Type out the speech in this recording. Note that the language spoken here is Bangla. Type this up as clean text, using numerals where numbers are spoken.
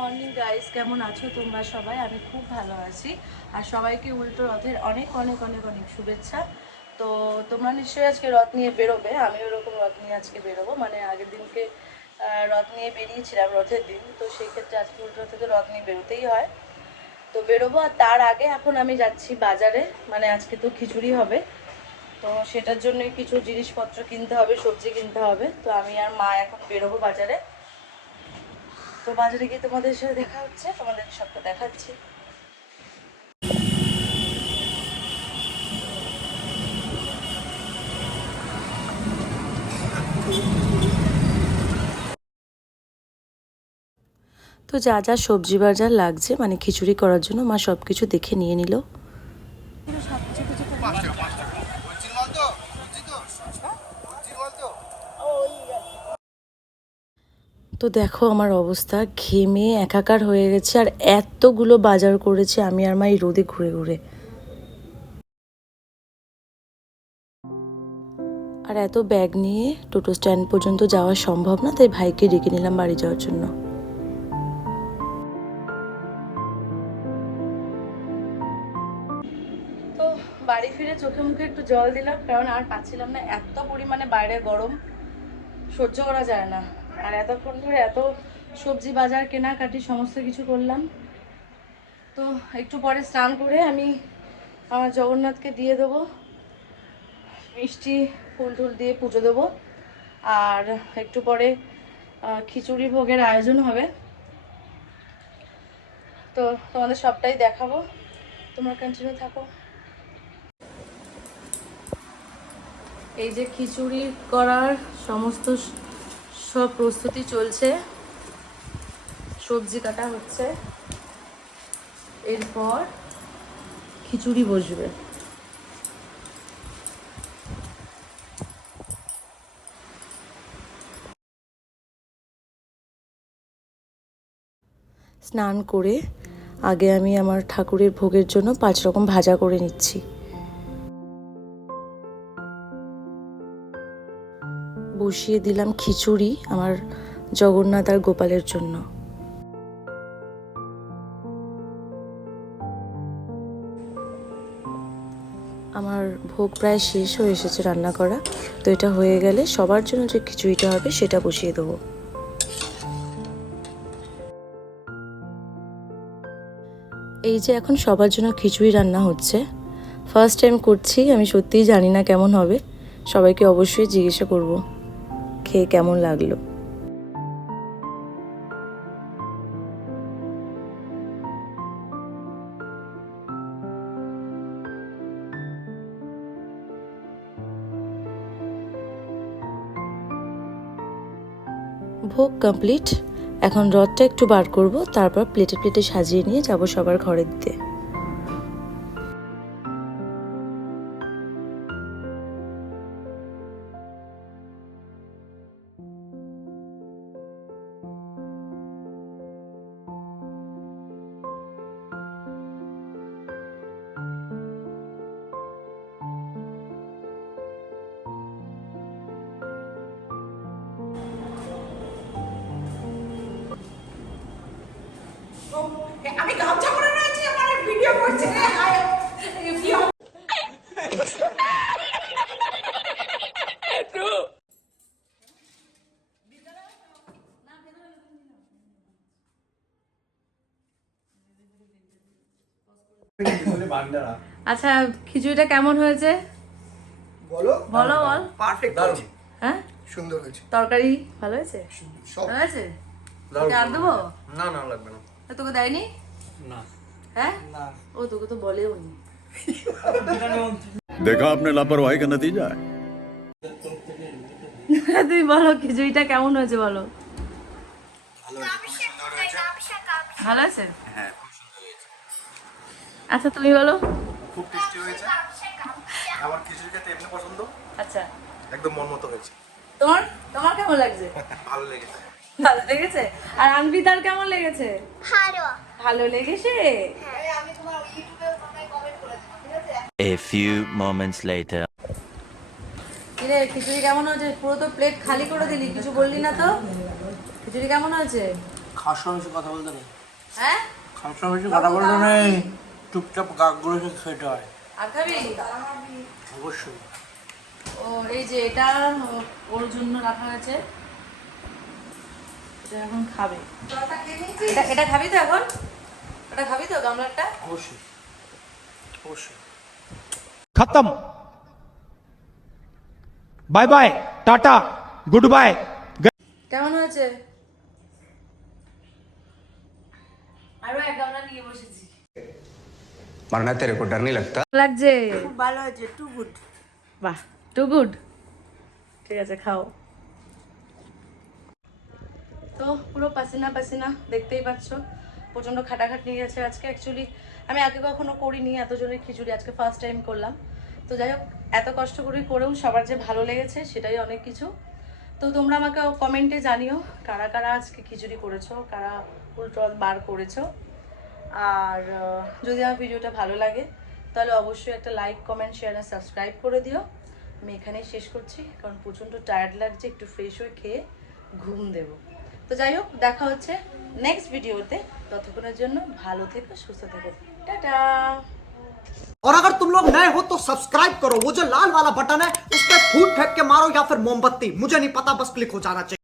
মর্নিং গাইস, কেমন আছো তোমরা সবাই? আমি খুব ভালো আছি। আর সবাইকে উল্টো রথের অনেক অনেক অনেক অনেক শুভেচ্ছা। তো তোমরা নিশ্চয়ই আজকে রথ নিয়ে বেরোবে, আমিও এরকম রথ নিয়ে আজকে বেরোবো। মানে আগের দিনকে রথ নিয়ে বেরিয়েছিলাম রথের দিন, তো সেই ক্ষেত্রে আজকে উল্টো রথে তো রথ নিয়ে বেরোতেই হয়। তো বেরোবো, আর তার আগে এখন আমি যাচ্ছি বাজারে। মানে আজকে তো খিচুড়ি হবে, তো সেটার জন্য কিছু জিনিসপত্র কিনতে হবে, সবজি কিনতে হবে। তো আমি আর মা এখন বেরোবো বাজারে। তো বাজারে গিয়ে তোমাদের সাথে দেখা হচ্ছে, তোমাদের সবটা দেখাচ্ছি। তো যা যা সবজি বাজার লাগছে মানে খিচুড়ি করার জন্য মা সব কিছু দেখে নিয়ে নিল। তো দেখো আমার অবস্থা, ঘেমে একাকার হয়ে গেছে। আর এতগুলো বাজার করেছে আমি আর মা এই রোদে ঘুরে ঘুরে। আর এত ব্যাগ নিয়ে টোটো স্ট্যান্ড পর্যন্ত যাওয়া সম্ভব না, তাই ভাইকে ডেকে নিলাম বাড়ি যাওয়ার জন্য। তো বাড়ি ফিরে চোখে মুখে একটু জল দিলাম, কারণ আর পাচ্ছিলাম না, এত পরিমাণে বাইরে গরম সহ্য করা যায় না। আর এতক্ষণ ধরে এত সবজি বাজার কেনাকাটি সমস্ত কিছু করলাম। তো একটু পরে স্নান করে আমি আমার জগন্নাথকে দিয়ে দেবো, মিষ্টি ফুল টুল দিয়ে পুজো দেবো। আর একটু পরে খিচুড়ি ভোগের আয়োজন হবে। তো তোমাদের সবটাই দেখাবো, তোমরা কন্টিনিউ থাকো। এই যে খিচুড়ি করার সমস্ত সব প্রস্তুতি চলছে, সবজি কাটা হচ্ছে, এরপর খিচুড়ি বসবে। স্নান করে আগে আমি আমার ঠাকুরের ভোগের জন্য 5 রকম ভাজা করে নিচ্ছি। বসিয়ে দিলাম খিচুড়ি আমার জগন্নাথ আর গোপালের জন্য। আমার ভোগ প্রায় শেষ হয়ে এসেছে রান্না করা। তো এটা হয়ে গেলে সবার জন্য যে খিচুড়িটা হবে সেটা বসিয়ে দেবো। এই যে এখন সবার জন্য খিচুড়ি রান্না হচ্ছে, ফার্স্ট টাইম করছি, আমি সত্যিই জানি না কেমন হবে। সবাইকে অবশ্যই জিজ্ঞাসা করব খেয়ে কেমন লাগলো। ভোগ কমপ্লিট, এখন রথটা একটু বার করব, তারপর প্লেটে প্লেটে সাজিয়ে নিয়ে যাব সবার ঘরে দিতে। আমি গামছা পরে রয়েছি, আমার ভিডিও করছে। আচ্ছা, খিচুড়িটা কেমন হয়েছে বলো বলো? বল। পারফেক্ট হয়েছে, হ্যাঁ, সুন্দর হয়েছে। তরকারি ভালো হয়েছে? সব ভালো হয়েছে? তোকে আর দেবো? না না লাগবে না। তোকে দেয়নি? না হ্যাঁ, না ও তোকে তো বলেও নি। देखा आपने लापरवाही का नतीजा है। তুমি বলো খিচুড়িটা কেমন হয়েছে বলো। ভালো হয়েছে? হ্যাঁ আচ্ছা তুমি বলো। খুব টেস্টি হয়েছে। আমার খিচুড়ি খেতে এমনি পছন্দ, আচ্ছা একদম মন মতো হয়েছে। তোমার তোমার কেমন লাগছে? ভালো লেগেছে। ভালো লেগেছে? আর আনবিতার কেমন লেগেছে? ভালো। ভালো লেগেছে। আমি তোমার ইউটিউবে কমেন্ট করে দেব, ঠিক আছে? A few moments later. কিরে খিচুড়ি কেমন হয়েছে? পুরো তো প্লেট খালি করে দিলি, কিছু বললি না তো। খিচুড়ি কেমন হয়েছে? খাওয়ার সময় বেশি কথা বলতে নেই, হ্যাঁ খাওয়ার সময় বেশি কথা বলতে নেই, চুপচাপ গাগুলো খেতে হয়। আর খাবি? অবশ্যই। ও এই যে এটা ওর জন্য রাখা আছে, এটা এখন খাবে। এটা খাবি তো এখন? এটা খাবি তো গামলাটা? অবশ্যই অবশ্যই। खत्म bye bye tata good bye. কেমন হয়েছে? আরো এক গামলা নিয়ে বসেছি। मरना तेरे को डर नहीं लगता? লাগছে? খুব ভালো হয়েছে, টু গুড। বাহ, টু গুড। ঠিক আছে, খাও। তো পুরো পাসিনা পাসিনা দেখতেই পাচ্ছ, প্রচণ্ড খাটাখাটনি গেছে আজকে। অ্যাকচুয়ালি আমি আগে কখনো করিনি এত জনের খিচুড়ি, আজকে ফার্স্ট টাইম করলাম। তো যাই হোক, এত কষ্ট করে করেও সবার যে ভালো লেগেছে সেটাই অনেক কিছু। তো তোমরা আমাকে কমেন্টে জানিও কারা কারা আজকে খিচুড়ি করেছো, কারা উল্টো বার করেছো। আর যদি আমার ভিডিওটা ভালো লাগে তাহলে অবশ্যই একটা লাইক, কমেন্ট, শেয়ার আর সাবস্ক্রাইব করে দিও। আমি এখানেই শেষ করছি, কারণ প্রচণ্ড টায়ার্ড লাগছে, একটু ফ্রেশ হয়ে খেয়ে ঘুম দেবো। তো যাই হোক, দেখা হচ্ছে নেক্সট ভিডিওতে। ততক্ষণের জন্য ভালো থেকো, সুস্থ থেকো, টাটা। और अगर तुम लोग नए हो तो सब्सक्राइब करो, वो जो लाल वाला बटन है उस पर फूट फेंक के मारो या फिर मोमबत्ती, मुझे नहीं पता, बस क्लिक हो जाना चाहिए।